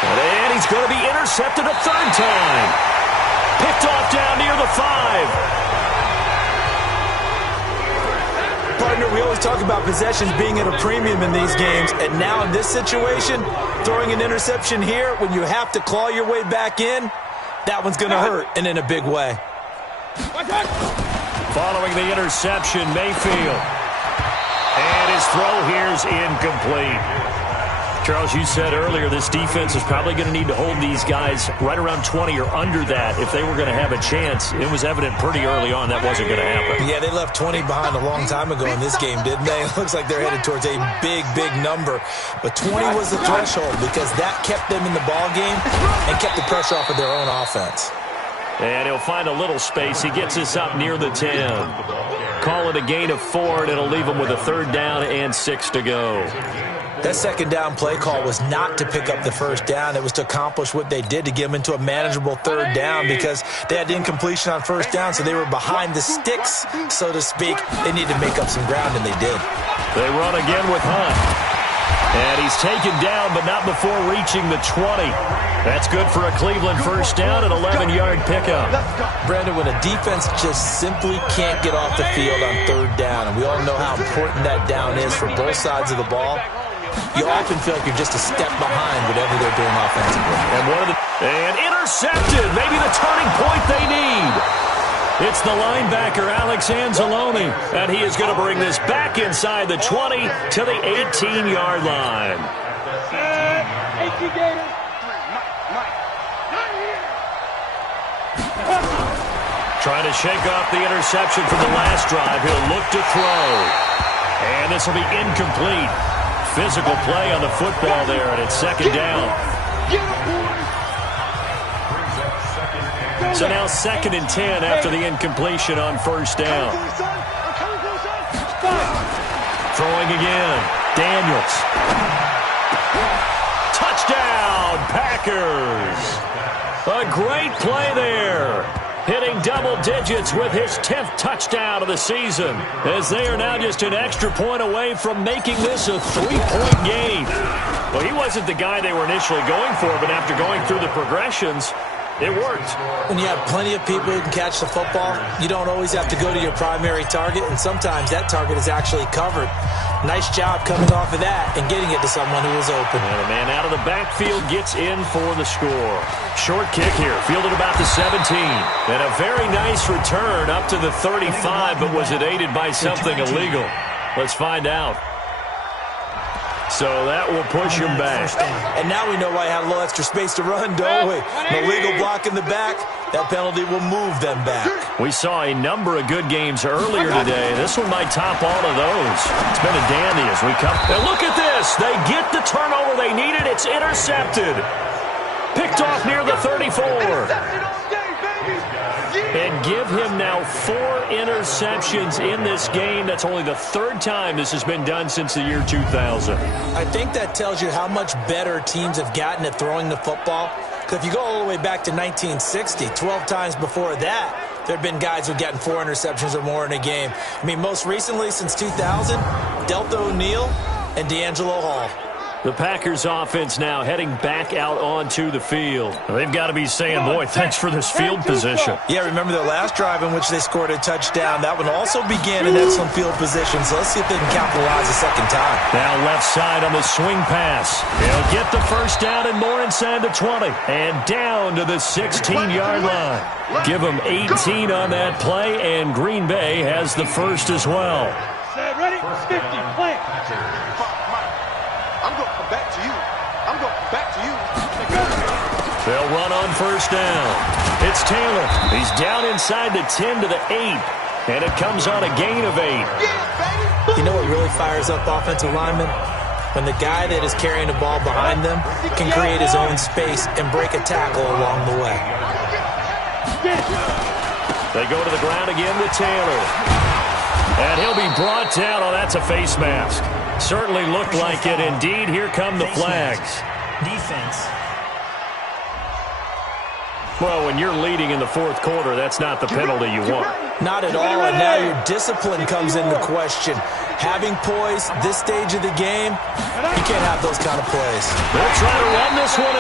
And he's going to be intercepted a 3rd time. Picked off down near the 5. Partner, we always talk about possessions being at a premium in these games, and now in this situation, throwing an interception here when you have to claw your way back in, that one's going to hurt, and in a big way. Following the interception, Mayfield. And his throw here's incomplete. Charles, you said earlier this defense is probably going to need to hold these guys right around 20 or under that if they were going to have a chance. It was evident pretty early on that wasn't going to happen. Yeah, they left 20 behind a long time ago in this game, didn't they? It looks like they're headed towards a big, big number. But 20 was the threshold because that kept them in the ball game and kept the pressure off of their own offense. And he'll find a little space. He gets us up near the 10. Call it a gain of 4, and it'll leave him with a 3rd down and 6 to go. That 2nd down play call was not to pick up the 1st down. It was to accomplish what they did to get them into a manageable 3rd down because they had incompletion on 1st down, so they were behind the sticks, so to speak. They needed to make up some ground, and they did. They run again with Hunt. And he's taken down, but not before reaching the 20. That's good for a Cleveland 1st down, an 11-yard pickup. Brandon, when a defense just simply can't get off the field on 3rd down, and we all know how important that down is for both sides of the ball, you often feel like you're just a step behind whatever they're doing offensively. And intercepted, maybe the turning point they need. It's the linebacker, Alex Anzalone, and he is going to bring this back inside the 20 to the 18-yard line. Trying to shake off the interception from the last drive. He'll look to throw. And this will be incomplete. Physical play on the football there, and it's 2nd down. So now 2nd and 10 after the incompletion on 1st down. Throwing again. Daniels. Touchdown, Packers. A great play there. Hitting double digits with his 10th touchdown of the season, as they are now just an extra point away from making this a 3-point game. Well, he wasn't the guy they were initially going for, but after going through the progressions, It worked. When you have plenty of people who can catch the football, you don't always have to go to your primary target, and sometimes that target is actually covered. Nice job coming off of that and getting it to someone who was open. And the man out of the backfield gets in for the score. Short kick here, fielded about the 17. And a very nice return up to the 35, but was it aided by something illegal? Let's find out. So that will push him back. And now we know why I had a little extra space to run, don't we? An illegal block in the back. That penalty will move them back. We saw a number of good games earlier today. This one might top all of those. It's been a dandy as we come. And look at this. They get the turnover they needed. It's intercepted. Picked off near the 34. And give him now 4 interceptions in this game. That's only the 3rd time this has been done since the year 2000. I think that tells you how much better teams have gotten at throwing the football. Because if you go all the way back to 1960, 12 times before that, there have been guys who've gotten 4 interceptions or more in a game. I mean, most recently, since 2000, Delta O'Neal and D'Angelo Hall. The Packers offense now heading back out onto the field. They've got to be saying, boy, thanks for this field position. Yeah, remember their last drive in which they scored a touchdown. That one also began in excellent field position, so let's see if they can capitalize a second time. Now left side on the swing pass. He'll get the first down and more inside the 20. And down to the 16-yard line. Give them 18 on that play, and Green Bay has the first as well. Ready? 50, play. I'm going to come back to you. I'm going to come back to you. They'll run on first down. It's Taylor. He's down inside the 10 to the 8. And it comes on a gain of 8. You know what really fires up offensive linemen? When the guy that is carrying the ball behind them can create his own space and break a tackle along the way. They go to the ground again with Taylor. And he'll be brought down. Oh, that's a face mask. Certainly looked like it. Indeed, here come the flags. Defense. Well, when you're leading in the 4th quarter, that's not the penalty you want. Not at all, and now your discipline comes into question. Having poise this stage of the game, you can't have those kind of plays. They'll try to run this one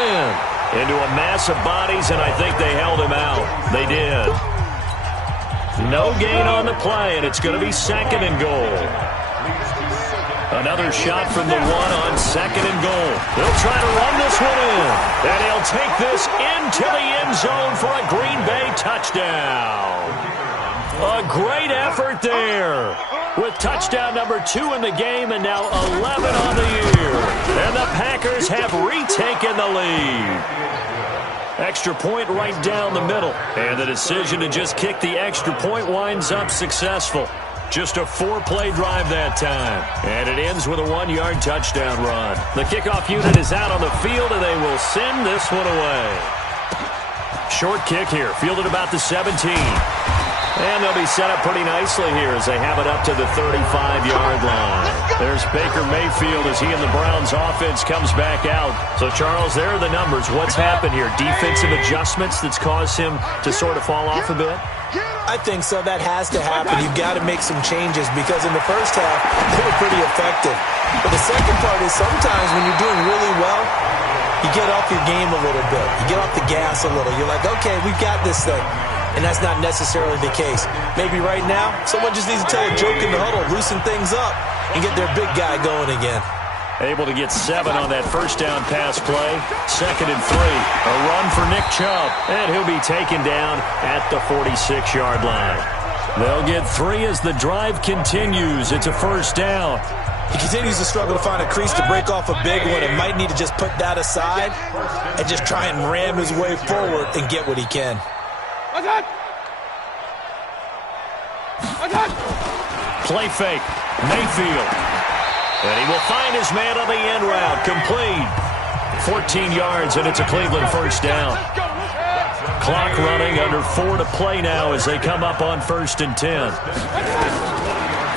into a mass of bodies, and I think they held him out. They did. No gain on the play, and it's going to be 2nd and goal. Another shot from the 1 on 2nd and goal. They'll try to run this one in. And he'll take this into the end zone for a Green Bay touchdown. A great effort there. With touchdown number 2 in the game and now 11 on the year. And the Packers have retaken the lead. Extra point right down the middle. And the decision to just kick the extra point winds up successful. Just a 4-play drive that time. And it ends with a 1-yard touchdown run. The kickoff unit is out on the field, and they will send this one away. Short kick here, fielded about the 17. And they'll be set up pretty nicely here as they have it up to the 35-yard line. There's Baker Mayfield as he and the Browns offense comes back out. So, Charles, there are the numbers. What's happened here? Defensive adjustments that's caused him to sort of fall off a bit? I think so. That has to happen. You've got to make some changes because in the first half, they were pretty effective. But the second part is sometimes when you're doing really well, you get off your game a little bit. You get off the gas a little. You're like, okay, we've got this thing. And that's not necessarily the case. Maybe right now, someone just needs to tell a joke in the huddle, loosen things up, and get their big guy going again. Able to get 7 on that first down pass play. 2nd and 3. A run for Nick Chubb. And he'll be taken down at the 46-yard line. They'll get 3 as the drive continues. It's a first down. He continues to struggle to find a crease to break off a big one and might need to just put that aside and just try and ram his way forward and get what he can. Play fake. Mayfield. And he will find his man on the end route. Complete. 14 yards, and it's a Cleveland first down. Clock running, under 4 to play now as they come up on 1st and 10.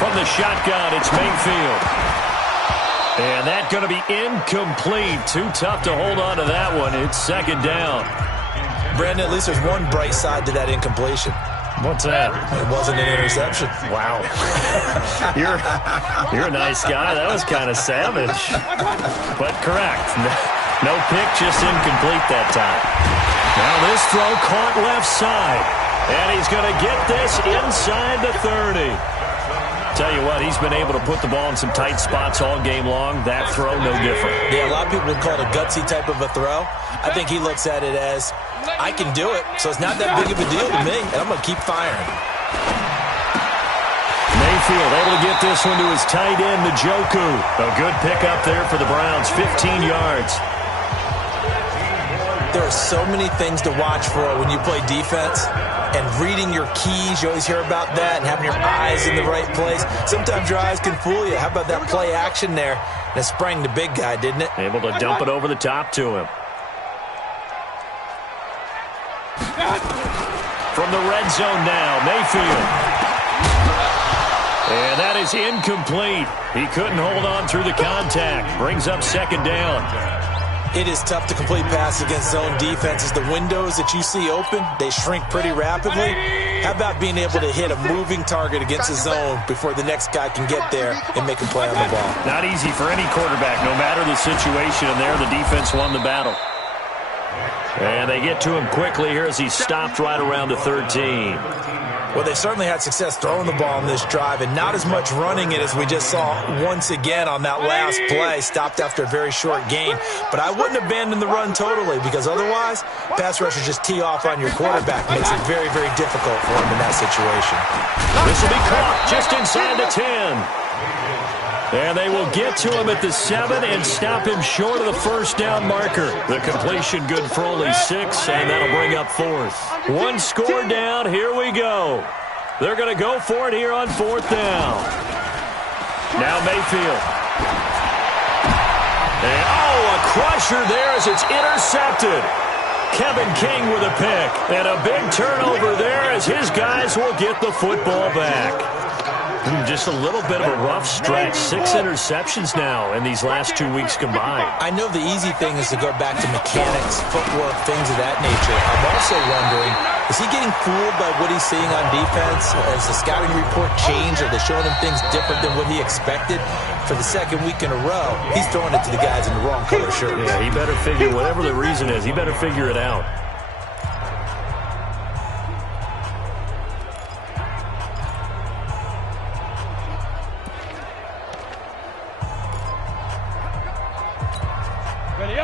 From the shotgun, it's Mayfield. And that's going to be incomplete. Too tough to hold on to that one. It's 2nd down. Brandon, at least there's one bright side to that incompletion. What's that? It wasn't an interception. Wow. You're a nice guy. That was kind of savage. But correct. No pick, just incomplete that time. Now this throw caught left side. And he's going to get this inside the 30. Tell you what, he's been able to put the ball in some tight spots all game long. That throw, no different. Yeah, a lot of people would call it a gutsy type of a throw. I think he looks at it as, I can do it, so it's not that big of a deal to me, and I'm going to keep firing. Mayfield able to get this one to his tight end, Njoku. A good pickup there for the Browns, 15 yards. There are so many things to watch for when you play defense. And reading your keys, you always hear about that, and having your eyes in the right place. Sometimes your eyes can fool you. How about that play action there? And it sprang the big guy, didn't it? Able to dump it over the top to him. From the red zone now, Mayfield. And that is incomplete. He couldn't hold on through the contact. Brings up second down. It is tough to complete passes against zone defenses. The windows that you see open, they shrink pretty rapidly. How about being able to hit a moving target against the zone before the next guy can get there and make a play on the ball? Not easy for any quarterback, no matter the situation. And there, the defense won the battle. And they get to him quickly here as he stopped right around the 13. Well, they certainly had success throwing the ball in this drive, and not as much running it as we just saw once again on that last play. Stopped after a very short gain. But I wouldn't abandon the run totally, because otherwise, pass rushers just tee off on your quarterback. Makes it very, very difficult for him in that situation. This will be caught just inside the 10. And they will get to him at the 7 and stop him short of the first down marker. The completion good for only 6, and that'll bring up 4th. One score down. Here we go. They're going to go for it here on 4th down. Now Mayfield. And, a crusher there as it's intercepted. Kevin King with a pick. And a big turnover there as his guys will get the football back. Just a little bit of a rough stretch. 6 interceptions now in these last 2 weeks combined. I know the easy thing is to go back to mechanics, footwork, things of that nature. I'm also wondering, is he getting fooled by what he's seeing on defense? Has the scouting report changed? Are they showing him things different than what he expected? For the second week in a row, he's throwing it to the guys in the wrong color shirts. Yeah, he better figure, whatever the reason is, he better figure it out.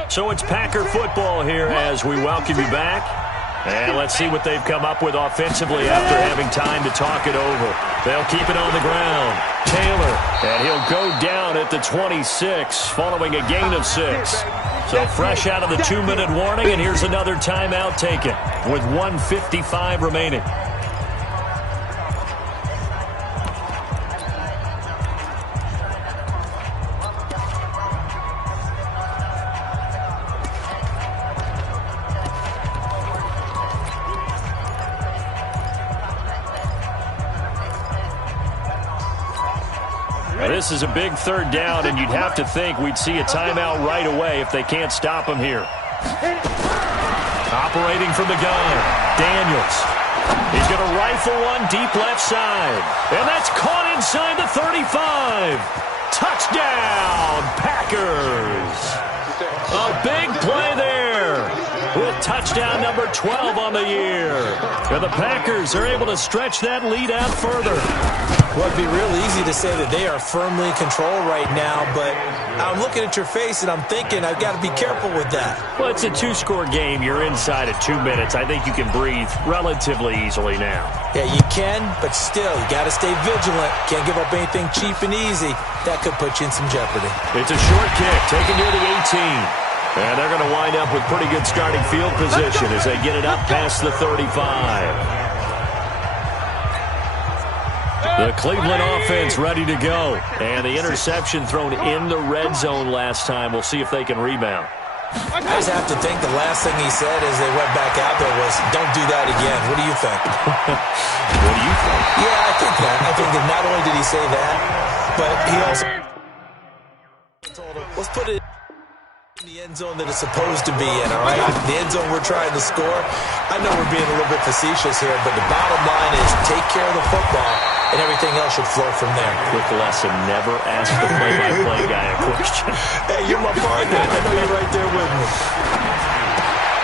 So it's Packer football here as we welcome you back. And let's see what they've come up with offensively after having time to talk it over. They'll keep it on the ground. Taylor, and he'll go down at the 26 following a gain of 6. So fresh out of the 2-minute warning, and here's another timeout taken with 1:55 remaining. This is a big 3rd down, and you'd have to think we'd see a timeout right away if they can't stop him here. Operating from the gun, Daniels. He's going to rifle one deep left side. And that's caught inside the 35. Touchdown, Packers. A big play there with touchdown number 12 on the year. And the Packers are able to stretch that lead out further. Well, it'd be real easy to say that they are firmly in control right now, but I'm looking at your face and I'm thinking I've got to be careful with that. Well, it's a 2-score game. You're inside at 2 minutes. I think you can breathe relatively easily now. Yeah, you can, but still, you got to stay vigilant. Can't give up anything cheap and easy. That could put you in some jeopardy. It's a short kick taken near the 18. And they're going to wind up with pretty good starting field position as they get it up past the 35. The Cleveland offense ready to go. And the interception thrown in the red zone last time. We'll see if they can rebound. I just have to think the last thing he said as they went back out there was, don't do that again. What do you think? What do you think? Yeah, I think that. I think that not only did he say that, but he also told him, let's put it in the end zone that it's supposed to be in, all right? The end zone we're trying to score. I know we're being a little bit facetious here, but the bottom line is take care of the football, and everything else should flow from there. Quick lesson, never ask the play-by-play guy a question. Hey, you're my partner. I know you're right there with me.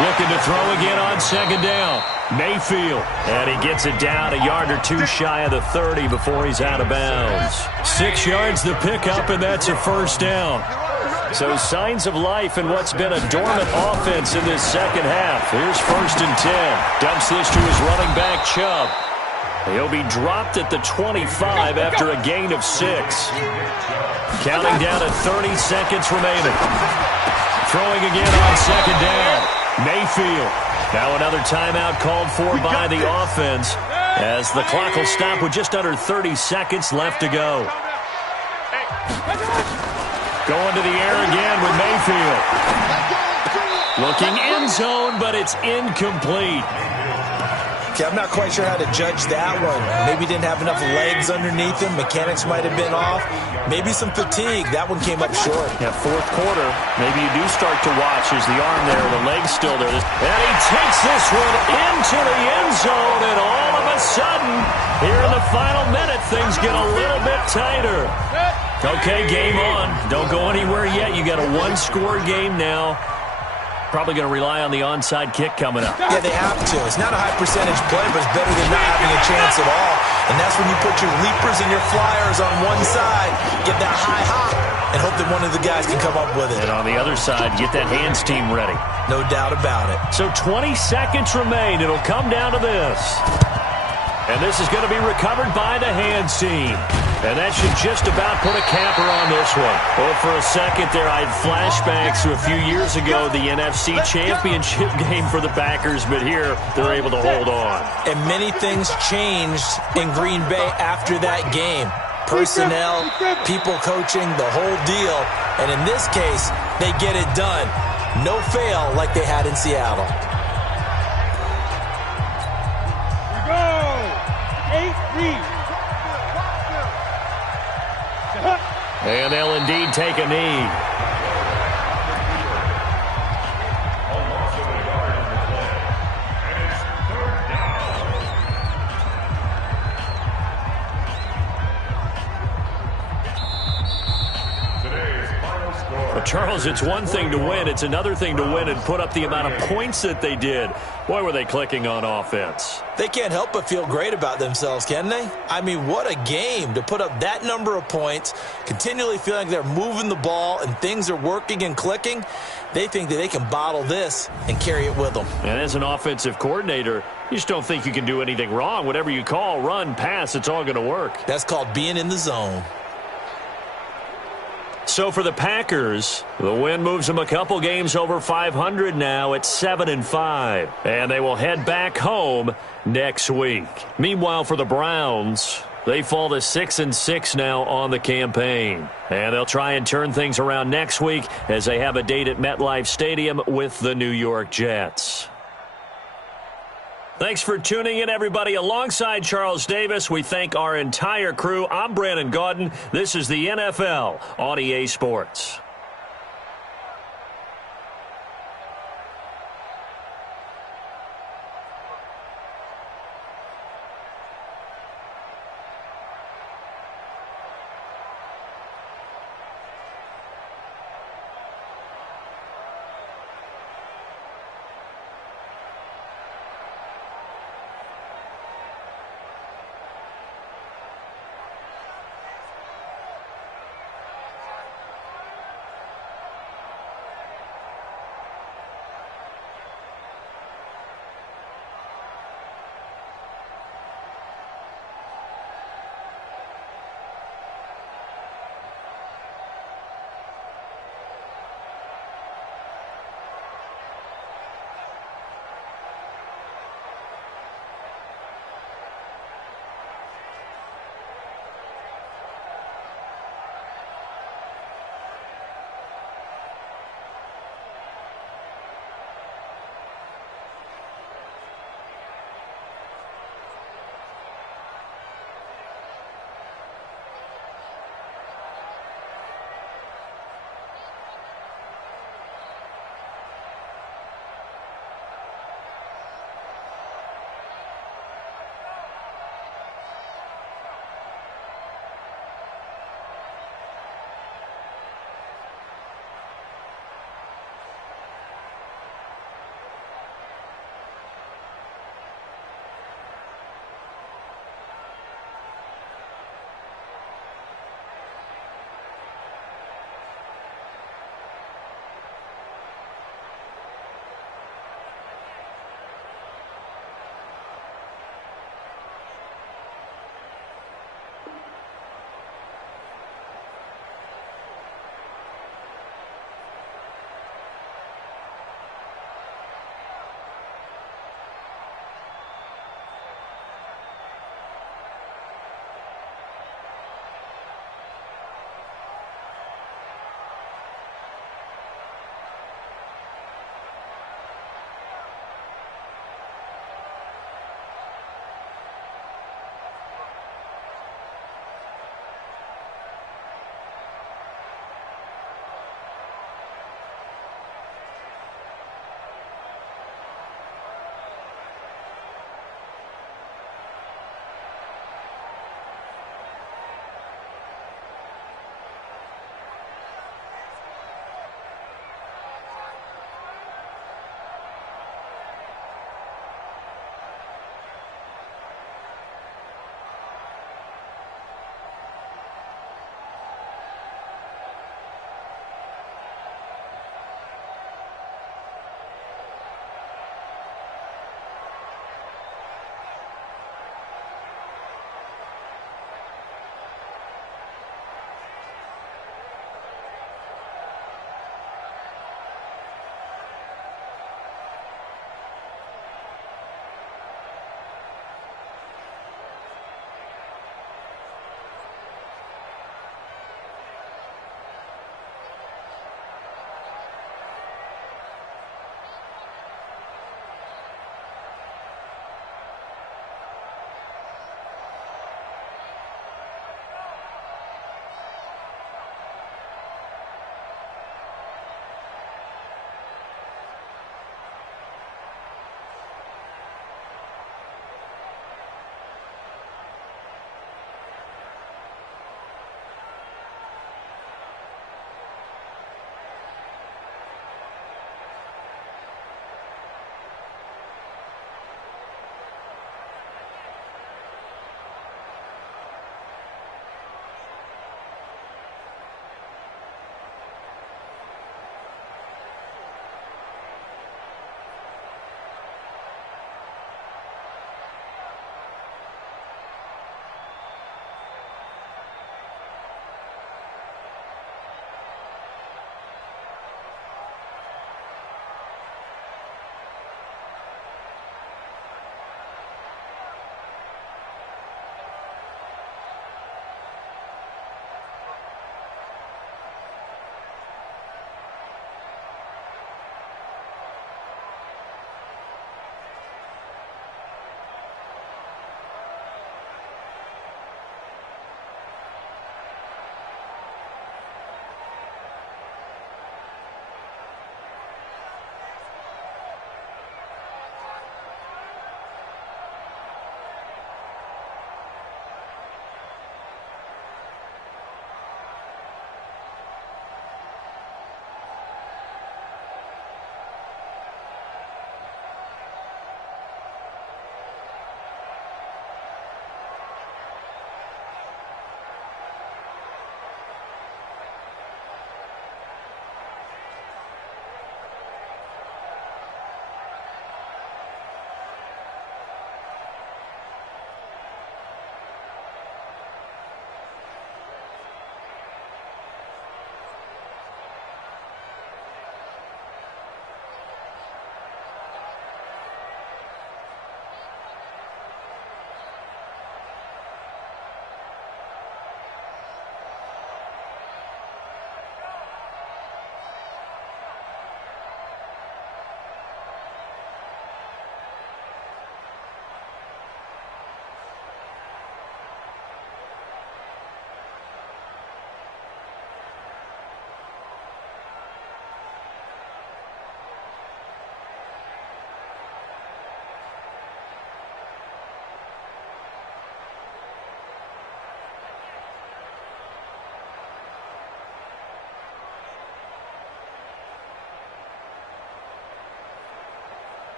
Looking to throw again on second down. Mayfield. And he gets it down a yard or two shy of the 30 before he's out of bounds. 6 yards the pickup, and that's a first down. So signs of life in what's been a dormant offense in this second half. Here's 1st and 10. Dumps this to his running back, Chubb. He'll be dropped at the 25 after a gain of 6. Counting down at 30 seconds remaining. Throwing again on second down. Mayfield. Now another timeout called for by the offense as the clock will stop with just under 30 seconds left to go. Going to the air again with Mayfield. Looking end zone, but it's incomplete. Okay, I'm not quite sure how to judge that one. Maybe didn't have enough legs underneath him. Mechanics might have been off. Maybe some fatigue. That one came up short. Yeah, 4th quarter. Maybe you do start to watch as the arm there, the leg's still there. And he takes this one into the end zone, and all of a sudden, here in the final minute, things get a little bit tighter. Okay, game on. Don't go anywhere yet. You got a 1-score game now. Probably going to rely on the onside kick coming up. Yeah, they have to. It's not a high percentage play, but it's better than not having a chance at all. And that's when you put your leapers and your flyers on one side, get that high hop, and hope that one of the guys can come up with it. And on the other side, get that hands team ready. No doubt about it. So 20 seconds remain. It'll come down to this. And this is going to be recovered by the hands team. And that should just about put a capper on this one. Well, for a second there, I had flashbacks to a few years ago, the NFC Championship game for the Packers, but here they're able to hold on. And many things changed in Green Bay after that game. Personnel, people coaching, the whole deal. And in this case, they get it done. No fail like they had in Seattle. And they'll indeed take a knee. But Charles, it's one thing to win. It's another thing to win and put up the amount of points that they did. Boy, were they clicking on offense. They can't help but feel great about themselves, can they? I mean, what a game to put up that number of points, continually feeling like they're moving the ball and things are working and clicking. They think that they can bottle this and carry it with them. And as an offensive coordinator, you just don't think you can do anything wrong. Whatever you call, run, pass, it's all going to work. That's called being in the zone. So for the Packers, the win moves them a couple games over 500 now at 7-5. And they will head back home next week. Meanwhile, for the Browns, they fall to 6-6 now on the campaign. And they'll try and turn things around next week as they have a date at MetLife Stadium with the New York Jets. Thanks for tuning in, everybody. Alongside Charles Davis, we thank our entire crew. I'm Brandon Gaudin. This is the NFL on EA Sports.